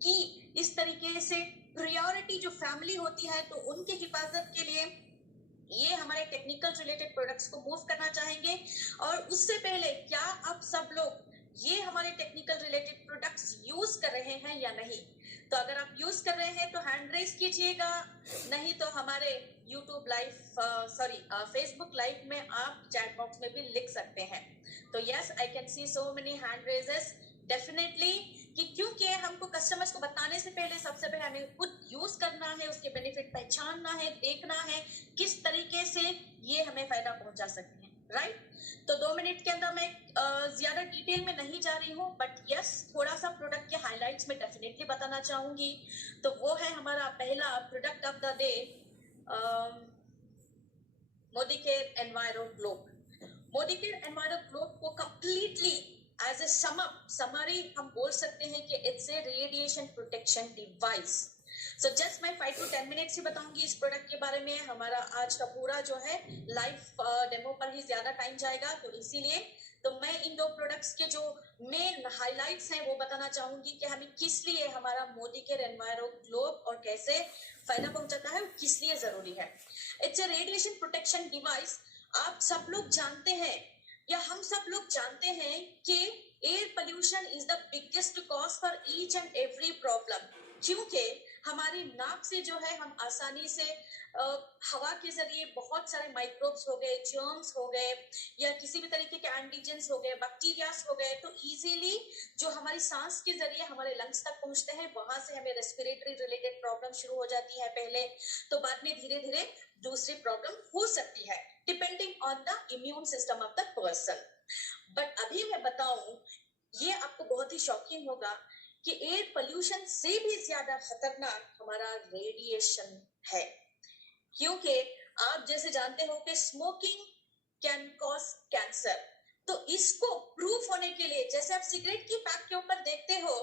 कि इस तरीके से प्रायोरिटी जो फैमिली होती है तो उनकी हिफाजत के लिए ये हमारे टेक्निकल रिलेटेड प्रोडक्ट्स को मूव करना चाहेंगे। और उससे पहले क्या आप सब लोग ये हमारे टेक्निकल रिलेटेड प्रोडक्ट्स यूज कर रहे हैं या नहीं? तो अगर आप यूज कर रहे हैं तो हैंड रेज कीजिएगा, नहीं तो हमारे यूट्यूब लाइव फेसबुक लाइव में आप चैट बॉक्स में भी लिख सकते हैं। तो yes, I can see so many hand raises definitely, कि क्योंकि हमको कस्टमर्स को बताने से पहले सबसे पहले हमें खुद यूज करना है, उसके बेनिफिट पहचानना है, देखना है किस तरीके से ये हमें फायदा पहुंचा सकती है, राइट? तो 2 मिनट के अंदर मैं ज्यादा डिटेल में नहीं जा रही हूँ, बट यस थोड़ा सा प्रोडक्ट के हाइलाइट्स में डेफिनेटली बताना चाहूंगी। तो वो है हमारा पहला product of the day, Modicare enviro globe. Modicare enviro globe को कंप्लीटली एज ए समरी हम बोल सकते हैं कि it's a radiation protection device. So just मैं 5 to 10 मिनट्स ही बताऊंगी इस प्रोडक्ट के बारे में। हमारा आज का पूरा जो है लाइव डेमो पर ही ज्यादा टाइम जाएगा, तो इसीलिए तो मैं इन 2 प्रोडक्ट्स के जो मेन हाइलाइट्स हैं वो बताना चाहूंगी कि हमें किस लिए हमारा मोदीकेयर एनवायरो ग्लोब और कैसे फायदा पहुंचाता है और किस लिए जरूरी है। It's a radiation protection device. आप सब लोग जानते हैं या हम सब लोग जानते हैं कि air pollution is the biggest cause for each and every problem, क्योंकि हमारी नाक से जो है हम आसानी से हवा के जरिए बहुत सारे माइक्रोब्स हो गए, जर्म्स हो गए, या किसी भी तरीके के एंटीजेंस हो गए, बैक्टीरियास हो गए, तो इजीली जो हमारी सांस के जरिए हमारे लंग्स तक पहुंचते हैं, वहां से हमें रेस्पिरेटरी रिलेटेड प्रॉब्लम शुरू हो जाती है पहले, तो बाद में धीरे धीरे दूसरी प्रॉब्लम हो सकती है depending on the immune system of the person. But अभी मैं बताऊं, ये आपको बहुत ही शॉकिंग होगा कि एयर पोल्यूशन से भी ज्यादा खतरनाक हमारा रेडिएशन है, क्योंकि आप जैसे जानते हो कि स्मोकिंग कैन कॉज कैंसर। तो इसको प्रूफ होने के लिए, जैसे आप सिगरेट की पैक के ऊपर देखते हो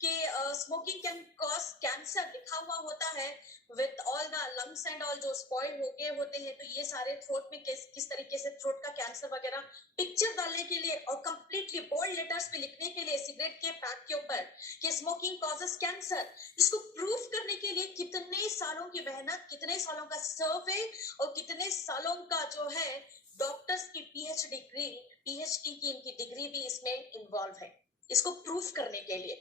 कि स्मोकिंग कैन कॉज कैंसर लिखा हुआ होता है with all the lungs and all जो स्पॉइल हो गए होते हैं, तो ये सारे थ्रोट में किस तरीके से थ्रोट का कैंसर वगैरह पिक्चर डालने के लिए और कंप्लीटली बोल्ड लेटर्स में लिखने के लिए सिगरेट के पैक के ऊपर कि स्मोकिंग कॉजेस कैंसर, इसको प्रूफ करने के लिए कितने सालों की मेहनत, कितने सालों का सर्वे और कितने सालों का जो है डॉक्टर्स की पीएचडी की इनकी डिग्री भी इसमें इन्वॉल्व है इसको प्रूफ करने के लिए।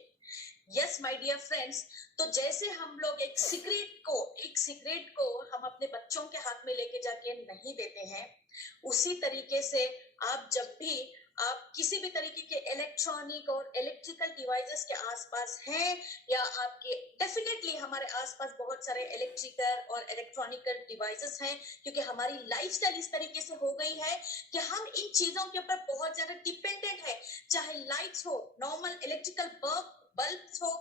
यस माय डियर फ्रेंड्स, तो जैसे हम लोग एक सिगरेट को हम अपने बच्चों के हाथ में लेके जाके नहीं देते हैं, उसी तरीके से आप जब भी आप किसी भी तरीके के इलेक्ट्रॉनिक और इलेक्ट्रिकल डिवाइसेस के आसपास हैं, या आपके डेफिनेटली हमारे आसपास बहुत सारे इलेक्ट्रिकल और इलेक्ट्रॉनिकल डिवाइसेस हैं, क्योंकि हमारी लाइफस्टाइल इस तरीके से हो गई है कि हम इन चीजों के ऊपर बहुत ज्यादा डिपेंडेंट है। चाहे लाइट्स हो, नॉर्मल इलेक्ट्रिकल बल्ब्स हो,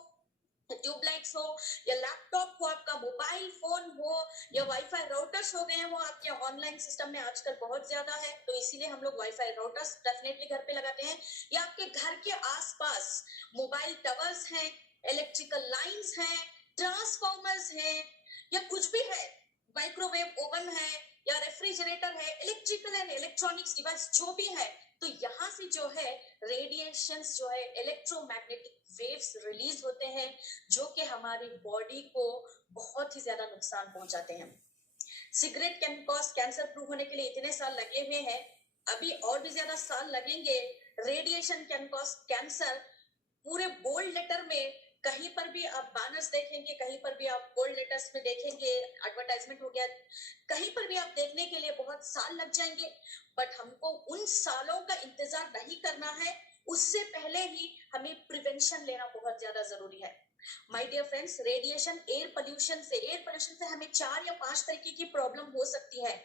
ट्यूबलाइट्स हो, या लैपटॉप हो, आपका मोबाइल फोन हो, या वाईफाई राउटर्स हो गए हो आपके ऑनलाइन सिस्टम में आजकल बहुत ज्यादा है, तो इसीलिए हम लोग वाईफाई राउटर्स डेफिनेटली घर पे लगाते हैं। या आपके घर के आसपास मोबाइल टावर्स हैं, इलेक्ट्रिकल लाइंस हैं, ट्रांसफॉर्मर्स हैं, या कुछ भी है, माइक्रोवेव ओवन है या रेफ्रिजरेटर है, इलेक्ट्रिकल एंड इलेक्ट्रॉनिक्स डिवाइस जो भी है, तो यहाँ से जो है रेडिएशंस जो है इलेक्ट्रोमैग्नेटिक वेव्स रिलीज होते हैं, जो कि हमारी बॉडी को बहुत ही ज्यादा नुकसान पहुंचाते हैं। Cigarette can cause cancer prove होने के लिए इतने साल लगे हुए हैं, अभी और भी ज्यादा साल लगेंगे। रेडिएशन कैन कॉज कैंसर पूरे बोल्ड लेटर में कहीं पर भी आप बैनर्स देखेंगे, कहीं पर भी आप बोल्ड लेटर्स में देखेंगे, एडवर्टाइजमेंट हो गया, कहीं पर भी आप देखने के लिए बहुत साल लग जाएंगे। बट हमको उन सालों का इंतजार नहीं करना है, उससे पहले ही हमें प्रिवेंशन लेना बहुत ज्यादा जरूरी है। My dear friends, air pollution से हमें 4 या 5 तरीके की प्रॉब्लम हो सकती है,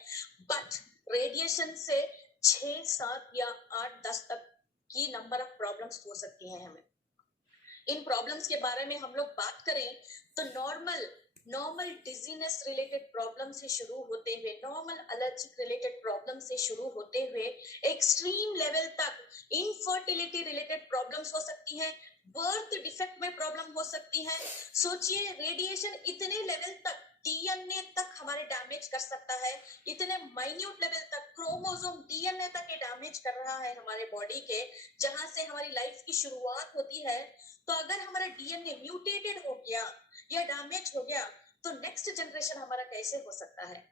बट रेडिएशन से 6, 7 या 8, 10 तक की नंबर ऑफ प्रॉब्लम्स हो सकती हैं हमें। इन प्रॉब्लम्स के बारे में हम लोग बात करें तो नॉर्मल डिजीनेस रिलेटेड प्रॉब्लम से शुरू होते हुए, नॉर्मल एलर्जिक रिलेटेड प्रॉब्लम से शुरू होते हुए एक्सट्रीम लेवल तक इनफर्टिलिटी रिलेटेड प्रॉब्लम्स हो सकती हैं, बर्थ डिफेक्ट में प्रॉब्लम हो सकती है। सोचिए रेडिएशन इतने लेवल तक डीएनए तक हमारे डैमेज कर सकता है, इतने माइन्यूट लेवल तक, क्रोमोसोम डीएनए तक ये डैमेज कर रहा है हमारे बॉडी के, जहां से हमारी लाइफ की शुरुआत होती है। तो अगर हमारा डीएनए म्यूटेटेड हो गया या डैमेज हो गया तो नेक्स्ट जनरेशन हमारा कैसे हो सकता है?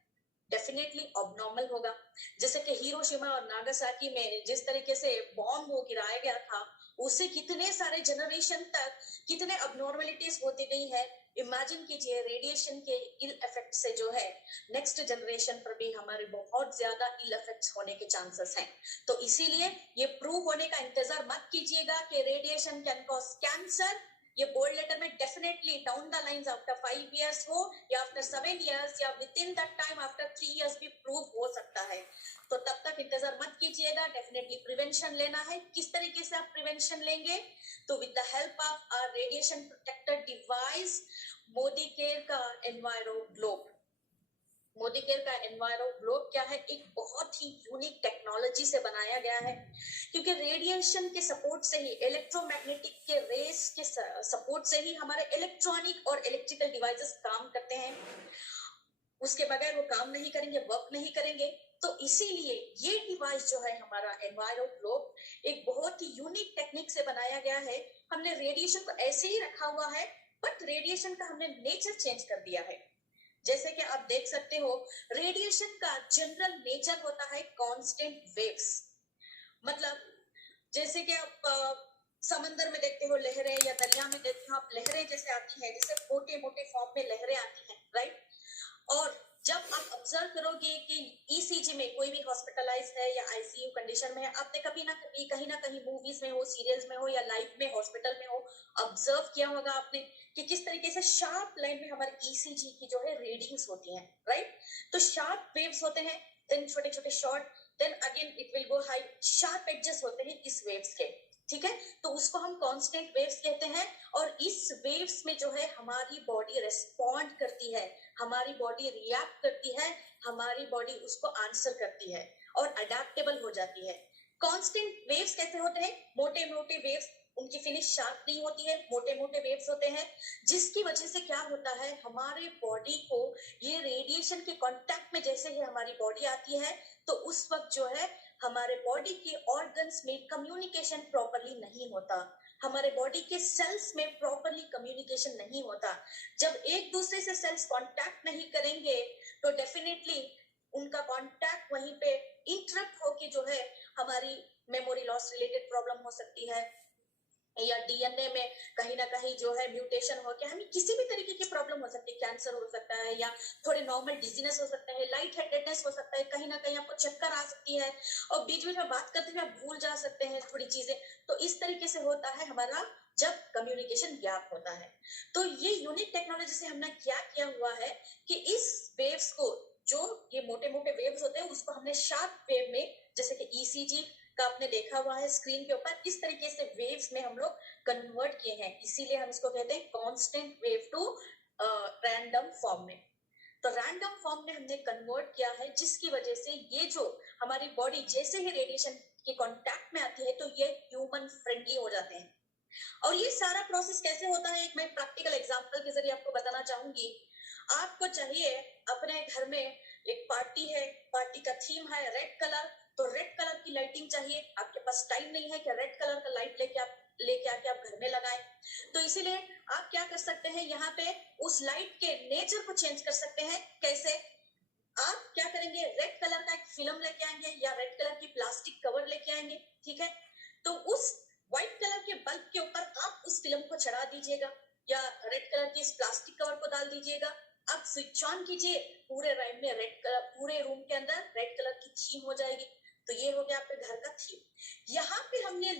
डेफिनेटली ऑबनॉर्मल होगा। जैसे कि हिरोशिमा और नागासाकी में जिस तरीके से बॉम्ब वो गिराया गया था, उससे कितने सारे जनरेशन तक कितने अबनॉर्मलिटीज होती गई है। इमेजिन कीजिए रेडिएशन के इल इफेक्ट से जो है नेक्स्ट जनरेशन पर भी हमारे बहुत ज्यादा इल इफेक्ट्स होने के चांसेस हैं। तो इसीलिए ये प्रूव होने का इंतजार मत कीजिएगा कि रेडिएशन कैन कॉज कैंसर। ये बोल्ड लेटर में definitely down the lines after 5 years हो या आफ्टर 7 years या with in that time after 3 years भी प्रूव हो सकता है। तो तब तक इंतजार मत कीजिएगा, डेफिनेटली प्रिवेंशन लेना है। किस तरीके से आप प्रिवेंशन लेंगे? तो with the help of our radiation protector device Modi care का एनवायरो ग्लोब। मोदी केयर का एनवायरो ग्लोब क्या है? एक बहुत ही यूनिक टेक्नोलॉजी से बनाया गया है, क्योंकि रेडिएशन के सपोर्ट से ही, इलेक्ट्रोमैग्नेटिक के रेस के सपोर्ट से ही हमारे इलेक्ट्रॉनिक और इलेक्ट्रिकल डिवाइसेस काम करते हैं। उसके बगैर वो काम नहीं करेंगे, वर्क नहीं करेंगे। तो इसीलिए ये डिवाइस जो है हमारा एनवायरो ग्लोब एक बहुत ही यूनिक टेक्निक से बनाया गया है। हमने रेडिएशन को ऐसे ही रखा हुआ है, बट रेडिएशन का हमने नेचर चेंज कर दिया है। जैसे कि आप देख सकते हो, रेडिएशन का जनरल नेचर होता है कांस्टेंट वेव्स। मतलब जैसे कि आप समंदर में देखते हो लहरें, या दरिया में देखते हो आप लहरें जैसे आती हैं, जैसे मोटे मोटे फॉर्म में लहरें आती हैं, राइट। और जब आप ऑब्जर्व करोगे कि ईसीजी में कोई भी हॉस्पिटलाइज है या आईसीयू कंडीशन में है, आपने कभी ना कभी कहीं ना कहीं मूवीज में हो, सीरियल्स में हो या लाइफ में हॉस्पिटल में हो, ऑब्जर्व किया होगा आपने कि किस तरीके से शार्प लाइन में हमारे ईसीजी की जो है रीडिंग्स होती हैं, राइट। तो शार्प वेव्स होते हैं, देन छोटे छोटे short, then again it will go high, sharp edges होते हैं इस वेव्स के, ठीक है। तो उसको हम कांस्टेंट वेव्स कहते हैं। और इस वेव्स में जो है हमारी बॉडी रिस्पॉन्ड करती है, हमारी बॉडी रिएक्ट करती है, हमारी बॉडी उसको आंसर करती है और अडेप्टेबल हो जाती है। कांस्टेंट वेव्स कैसे होते हैं? मोटे मोटे वेव्स, उनकी फिनिश शार्प नहीं होती है, मोटे मोटे वेव्स होते हैं, जिसकी वजह से क्या होता है, हमारे बॉडी को ये रेडिएशन के कांटेक्ट में जैसे ही हमारी बॉडी आती है, तो उस वक्त जो है हमारे बॉडी के ऑर्गन्स में कम्युनिकेशन प्रॉपरली नहीं होता, हमारे बॉडी के सेल्स में प्रॉपरली कम्युनिकेशन नहीं होता। जब एक दूसरे से सेल्स कांटेक्ट नहीं करेंगे तो डेफिनेटली उनका कांटेक्ट वहीं पे इंटरप्ट होके जो है हमारी मेमोरी लॉस रिलेटेड प्रॉब्लम हो सकती है, या डीएनए में कहीं ना कहीं जो है म्यूटेशन हो के हमें किसी भी तरीके की प्रॉब्लम हो सकती है, कैंसर हो सकता है, या थोड़े नॉर्मल डिजीनेस हो सकता है, लाइट हेडेडनेस हो सकता है, कहीं ना कहीं आपको चक्कर आ सकती है, और बीच बीच में बात करते हुए आप भूल जा सकते हैं थोड़ी चीजें। तो इस तरीके से होता है हमारा जब कम्युनिकेशन गैप होता है। तो ये यूनिक टेक्नोलॉजी से हमने क्या किया हुआ है कि इस वेव्स को, जो ये मोटे मोटे वेव्स होते हैं, उसको हमने शार्प वेव में, जैसे कि ईसीजी का आपने देखा हुआ है स्क्रीन के ऊपर, इस तरीके से वेव्स में हम लोग कन्वर्ट किए हैं। इसीलिए हम इसको कहते हैं constant wave to random form में। तो रैंडम फॉर्म में हमने कन्वर्ट किया है, जिसकी वजह से ये जो हमारी बॉडी जैसे ही रेडिएशन के कांटेक्ट में आती है तो ये ह्यूमन फ्रेंडली हो जाते हैं। और ये सारा प्रोसेस कैसे होता है, एक मैं प्रैक्टिकल एग्जांपल के जरिए आपको बताना चाहूंगी। आपको चाहिए अपने घर में एक पार्टी है, पार्टी का थीम है रेड कलर, तो रेड कलर की लाइटिंग चाहिए। आपके पास टाइम नहीं है कि रेड कलर का लाइट लेके आके आप घर में लगाएं, तो इसीलिए आप क्या कर सकते हैं, यहाँ पे उस लाइट के नेचर को चेंज कर सकते हैं। कैसे? आप क्या करेंगे, रेड कलर का एक फिल्म लेके आएंगे या रेड कलर की प्लास्टिक कवर लेके आएंगे, ठीक है। तो उस व्हाइट कलर के बल्ब के ऊपर आप उस फिल्म को चढ़ा दीजिएगा, या रेड कलर की इस प्लास्टिक कवर को डाल दीजिएगा। आप स्विच ऑन कीजिए, पूरे रूम में रेड कलर, पूरे रूम के अंदर रेड कलर की थीम हो जाएगी। तो ये हो गया आपके घर का थीम। यहाँ पे हमने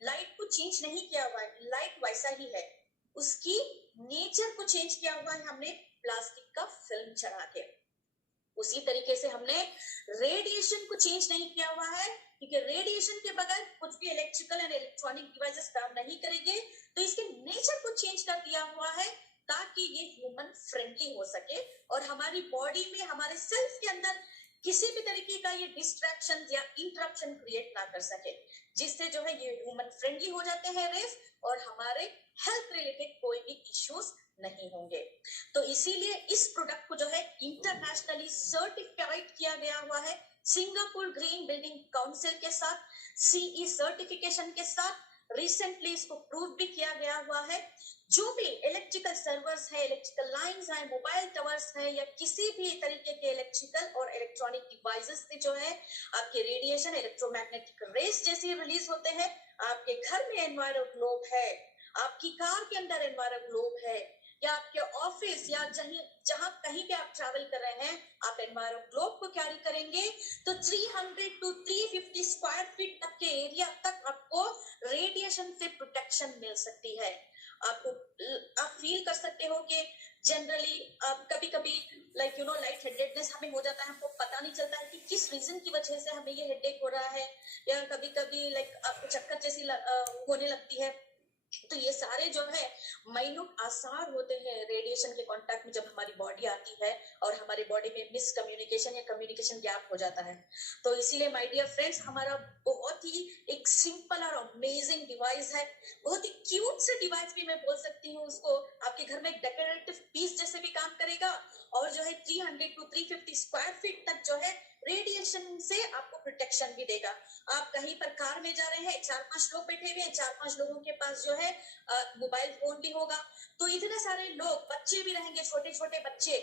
लाइट को चेंज नहीं किया हुआ है, लाइट वैसा ही है, उसकी नेचर को चेंज किया हुआ है हमने प्लास्टिक का फिल्म चढ़ा के। उसी तरीके से हमने रेडिएशन को चेंज नहीं किया हुआ है, क्योंकि रेडिएशन के बगैर कुछ भी इलेक्ट्रिकल एंड इलेक्ट्रॉनिक डिवाइसेस काम नहीं करेंगे। तो इसके नेचर को चेंज कर दिया हुआ है ताकि ये ह्यूमन फ्रेंडली हो सके और हमारी बॉडी में, हमारे सेल्स के अंदर किसी भी तरीके का ये डिस्ट्रैक्शन या इंटरप्शन क्रिएट ना कर सके, जिससे जो है ये ह्यूमन फ्रेंडली हो जाते हैं रेस, और हमारे हेल्थ रिलेटेड कोई भी इश्यूज नहीं होंगे। तो इसीलिए इस प्रोडक्ट को जो है इंटरनेशनली सर्टिफाइड किया गया हुआ है सिंगापुर ग्रीन बिल्डिंग काउंसिल के साथ, सीई सर्टिफिकेशन के साथ। रिसेंटली इसको प्रूव भी किया गया हुआ है। जो भी इलेक्ट्रिकल सर्वर्स है, इलेक्ट्रिकल लाइंस है, मोबाइल टावर्स है, या किसी भी तरीके के इलेक्ट्रिकल और इलेक्ट्रॉनिक डिवाइसेस से जो है आपके रेडिएशन, इलेक्ट्रोमैग्नेटिक रेस जैसे रिलीज होते हैं। आपके घर में एनवायरो ग्लोब है, आपकी कार के अंदर एनवायरो ग्लोब है, या आपके ऑफिस या जहां कहीं पे आप ट्रैवल कर रहे हैं, आप एनवायरो ग्लोब को कैरी करेंगे तो 300 टू 350 स्क्वायर फीट तक के एरिया तक आपको रेडिएशन से प्रोटेक्शन मिल सकती है। आपको आप फील कर सकते हो कि जनरली कभी कभी लाइक लाइट हेडेडनेस हमें हो जाता है, हमको पता नहीं चलता है कि किस रीजन की वजह से हमें ये हेडेक हो रहा है, या कभी कभी लाइक आपको चक्कर जैसी होने लगती है। तो ये सारे जो है माइन्यूट आसार होते हैं रेडिएशन के कांटेक्ट में जब हमारी बॉडी आती है, और हमारी बॉडी में मिसकम्युनिकेशन या कम्युनिकेशन गैप हो जाता है। तो इसीलिए माय डियर फ्रेंड्स, हमारा बहुत ही एक सिंपल और अमेजिंग डिवाइस है, बहुत ही क्यूट से डिवाइस भी मैं बोल सकती हूँ उसको। आपके घर में एक डेकोरेटिव पीस जैसे भी काम करेगा, और जो है 300 टू 350 स्क्वायर फीट तक जो है रेडिएशन से आपको प्रोटेक्शन भी देगा। आप कहीं पर कार में जा रहे हैं, 4-5 लोग बैठे हुए हैं, 4-5 लोगों के पास जो है मोबाइल फोन भी होगा, तो इतने सारे लोग, बच्चे भी रहेंगे, छोटे छोटे बच्चे।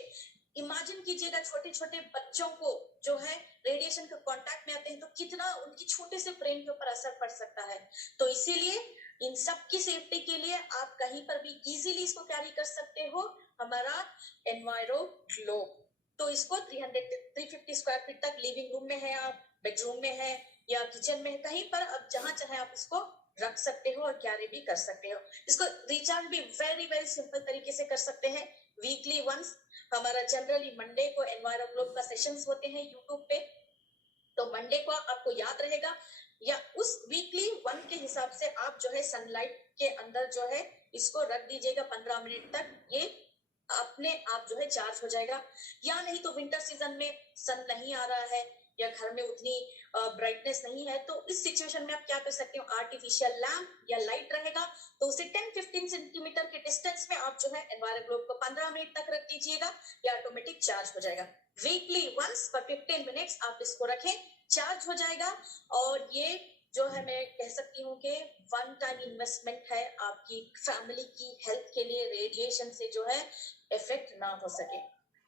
इमेजिन कीजिएगा छोटे छोटे बच्चों को जो है रेडिएशन के कांटेक्ट में आते हैं तो कितना उनकी छोटे से ब्रेन के ऊपर असर पड़ सकता है। तो इसीलिए इन सब की सेफ्टी के लिए आप कहीं पर भी इजीली इसको कैरी कर सकते हो, हमारा एनवायरो ग्लोब। तो इसको 350 स्क्वायर फीट तक लिविंग रूम में है, आप बेडरूम में है, या किचन में है, कहीं पर अब जहां चाहे आप इसको रख सकते हो और कैरी भी कर सकते हो। इसको रिचार्ज भी वेरी वेरी सिंपल तरीके से कर सकते हैं, वीकली वंस। हमारा जनरली मंडे को एनवायरो ग्लोब का सेशंस होते हैं यूट्यूब पे, तो मंडे को आपको याद रहेगा, या उस वीकली वन के हिसाब से आप जो है सनलाइट के अंदर जो है इसको रख दीजिएगा 15 मिनट तक, ये अपने आप जो है चार्ज हो जाएगा। या नहीं तो विंटर सीजन में सन नहीं आ रहा है, या घर में उतनी ब्राइटनेस नहीं है, तो इस सिचुएशन में आप क्या कर सकते हो, आर्टिफिशियल लैम्प या लाइट रहेगा तो उसे 10-15 सेंटीमीटर के डिस्टेंस में आप जो है एनवायरो ग्लोब को 15 मिनट तक रख दीजिएगा, या ऑटोमेटिक चार्ज हो जाएगा। वीकली वंस पर 15 मिनट्स आप इसको रखें, चार्ज हो जाएगा। और ये जो है मैं कह सकती हूँ कि वन टाइम इन्वेस्टमेंट है आपकी फैमिली की हेल्थ के लिए, रेडिएशन से जो है इफेक्ट ना हो सके।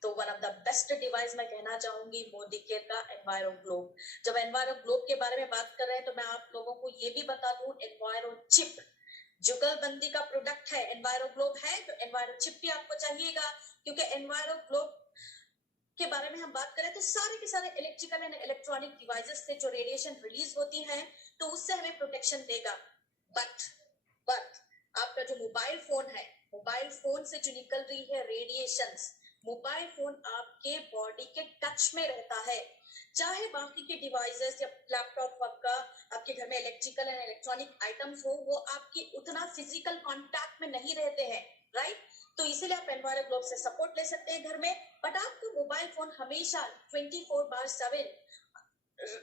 तो one of the best device मैं कहना चाहूंगी मोदी केयर का एनवायरो ग्लोब। जब एनवायरो ग्लोब के बारे में बात कर रहे हैं तो मैं आप लोगों को ये भी बता दूं, एनवायरो चिप जुगलबंदी का प्रोडक्ट है, एनवायरो ग्लोब है तो एनवायरो चिप भी आपको चाहिएगा, क्योंकि एनवायरो ग्लोब के बारे में हम बात करें तो सारे के सारे इलेक्ट्रिकल एंड इलेक्ट्रॉनिक डिवाइसेस से जो रेडिएशन रिलीज होती है तो उससे हमें प्रोटेक्शन देगा। बट आपका जो मोबाइल फोन है, मोबाइल फोन से जो निकल रही है रेडिएशंस, मोबाइल फोन आपके बॉडी के टच में रहता है, चाहे बाकी के डिवाइसेस या लैपटॉप आपका आपके घर में इलेक्ट्रिकल एंड इलेक्ट्रॉनिक आइटम्स हो, वो आपके उतना फिजिकल कांटेक्ट में नहीं रहते हैं, राइट। तो इसीलिए आप एनवायरो ग्लोब से सपोर्ट ले सकते हैं घर में। बट आपको मोबाइल फोन हमेशा 24/7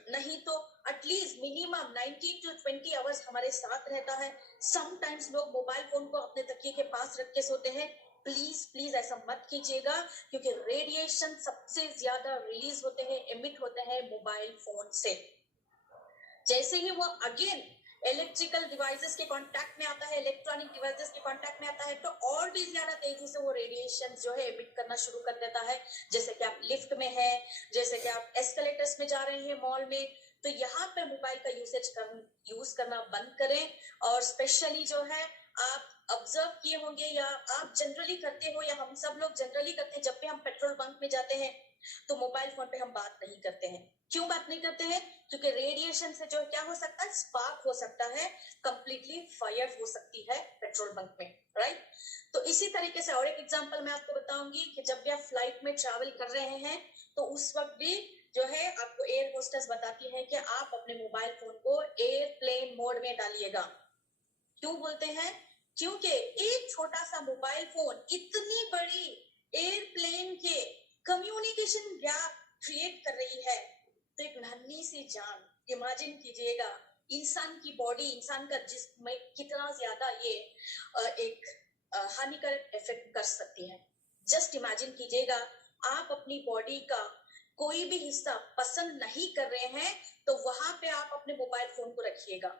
नहीं तो एटलीस्ट मिनिमम 19 to 20 आवर्स हमारे साथ रहता है। समटाइम्स लोग मोबाइल फोन को अपने तकिए के पास रख के सोते हैं, प्लीज प्लीज ऐसा मत कीजिएगा, क्योंकि रेडिएशन सबसे ज्यादा रिलीज होते हैं, एमिट होते हैं मोबाइल फोन से। जैसे ही वो अगेन इलेक्ट्रिकल डिवाइसेस के कांटेक्ट में आता है, इलेक्ट्रॉनिक डिवाइसेस के कांटेक्ट में आता है, तो और भी ज्यादा तेजी से वो रेडिएशन जो है एमिट करना शुरू कर देता है। जैसे कि आप लिफ्ट में है, जैसे कि आप एस्केलेटर्स में जा रहे हैं मॉल में, तो यहाँ पे मोबाइल का यूज करना बंद करें। और स्पेशली जो है आप ऑब्जर्व किए होंगे, या आप जनरली करते हो, या हम सब लोग जनरली करते हैं, जब भी हम पेट्रोल पंप में जाते हैं तो मोबाइल फोन पे हम बात नहीं करते हैं। क्यों बात नहीं करते हैं? क्योंकि रेडिएशन से जो क्या हो सकता है, स्पार्क हो सकता है, कंप्लीटली फायर हो सकती है पेट्रोल पंप में, राइट। तो इसी तरीके से और एक एग्जांपल मैं आपको बताऊंगी कि जब भी आप फ्लाइट में ट्रैवल कर रहे हैं तो उस वक्त भी जो है आपको एयर होस्टेस बताती है कि आप अपने मोबाइल फोन को एयरप्लेन मोड में डालिएगा। क्यों बोलते हैं? क्योंकि एक छोटा सा मोबाइल फोन इतनी बड़ी एयरप्लेन के कम्युनिकेशन गैप क्रिएट कर रही है, तो एक नन्ही सी जान, इमेजिन कीजिएगा इंसान की बॉडी, इंसान का जिस्म में कितना ज्यादा ये एक हानिकारक इफेक्ट कर सकती है। जस्ट इमेजिन कीजिएगा, आप अपनी बॉडी का कोई भी हिस्सा पसंद नहीं कर रहे हैं, तो वहां पे आप अपने मोबाइल फोन को रखिएगा।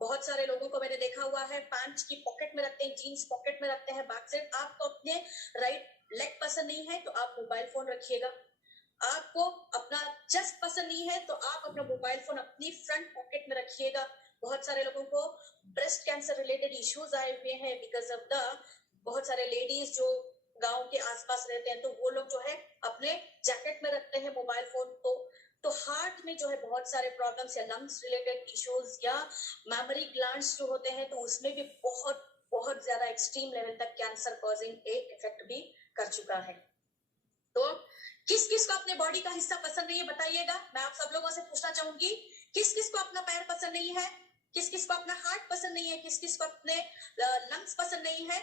बहुत सारे लोगों को मैंने देखा हुआ है, पैंट की पॉकेट में रखते हैं, जीन्स पॉकेट में रखते हैं, बैक साइड। आपको अपने राइट लेग पसंद नहीं है, तो आप मोबाइल फोन रखिएगा। आपको अपना चेस्ट पसंद नहीं है, तो आप अपना मोबाइल फोन अपनी फ्रंट पॉकेट में रखिएगा। बहुत सारे लोगों को ब्रेस्ट कैंसर रिलेटेड इश्यूज आए हुए हैं बिकॉज ऑफ द, बहुत सारे लेडीज जो गांव के आसपास रहते हैं, तो वो लोग जो है अपने जैकेट में रखते हैं मोबाइल फोन को। तो हार्ट में जो है बहुत सारे प्रॉब्लम्स या लंग्स रिलेटेड इश्यूज या मेमोरी ग्लैंड्स जो होते हैं, तो उसमें भी बहुत बहुत ज्यादा एक्सट्रीम लेवल तक कैंसर कॉजिंग एक इफेक्ट भी कर चुका है। तो किस किस को अपने बॉडी का हिस्सा पसंद नहीं है बताइएगा। मैं आप सब लोगों से पूछना चाहूंगी, किस किस को अपना पैर पसंद नहीं है, किस किस को अपना हार्ट पसंद नहीं है, किस किस को अपने लंग्स पसंद नहीं है।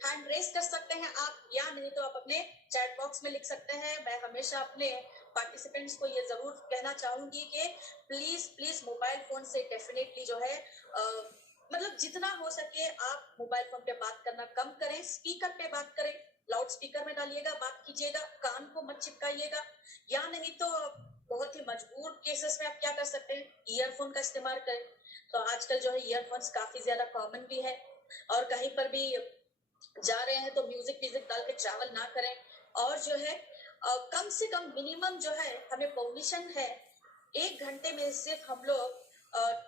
हैंड रेस कर सकते हैं आप, या नहीं तो आप अपने चैट बॉक्स में लिख सकते हैं। मैं हमेशा अपने पार्टिसिपेंट्स को ये जरूर कहना चाहूंगी कि प्लीज प्लीज मोबाइल फोन से डेफिनेटली जो है मतलब जितना हो सके आप मोबाइल फोन पे बात करना कम करें, स्पीकर पे बात करें, लाउड स्पीकर में डालिएगा, बात कीजिएगा, कान को मत चिपकाइएगा। या नहीं तो बहुत ही मजबूर केसेस में आप क्या कर सकते हैं, ईयरफोन का इस्तेमाल करें। तो आजकल जो है ईयरफोन्स काफी ज्यादा कॉमन भी है, और कहीं पर भी जा रहे हैं तो म्यूजिक म्यूजिक डाल के ट्रैवल ना करें। और जो है कम से कम मिनिमम जो है हमें परमिशन है, 1 घंटे में सिर्फ हम लोग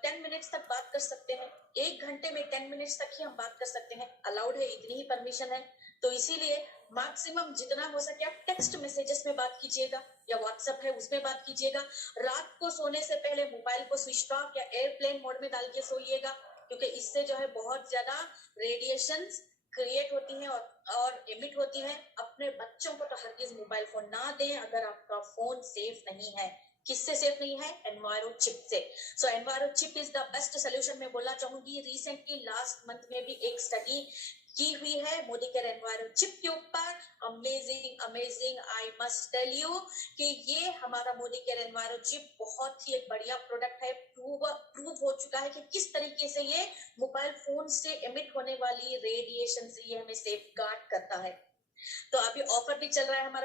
10 मिनट्स तक बात कर सकते हैं। 1 घंटे में 10 मिनट्स तक ही हम बात कर सकते हैं, अलाउड है, इतनी ही परमिशन है। तो इसीलिए मैक्सिमम जितना हो सके आप टेक्स्ट मैसेजेस में बात कीजिएगा, या व्हाट्सएप है उसमें बात कीजिएगा। रात को सोने से पहले मोबाइल को स्विच ऑफ या एयरप्लेन मोड में डाल के सोइएगा, क्योंकि इससे जो है बहुत ज्यादा रेडिएशन क्रिएट होती है और एमिट होती है। अपने बच्चों को तो हरगिज मोबाइल फोन ना दें अगर आपका फोन सेफ नहीं है। किससे सेफ नहीं है? एनवायरो चिप से। So enviro chip is the best solution मैं बोलना चाहूंगी। रिसेंटली लास्ट मंथ में भी एक स्टडी की हुई है मोदी केयर एनवायरो चिप के ऊपर। Amazing amazing, I must tell you कि ये हमारा मोदी केयर एनवायरो चिप बहुत ही एक बढ़िया प्रोडक्ट है। प्रूव हो चुका है कि किस तरीके से ये मोबाइल फोन से एमिट होने वाली रेडिएशन से ये हमें सेफ गार्ड करता है। तो अभी ऑफर भी चल रहा है हमारा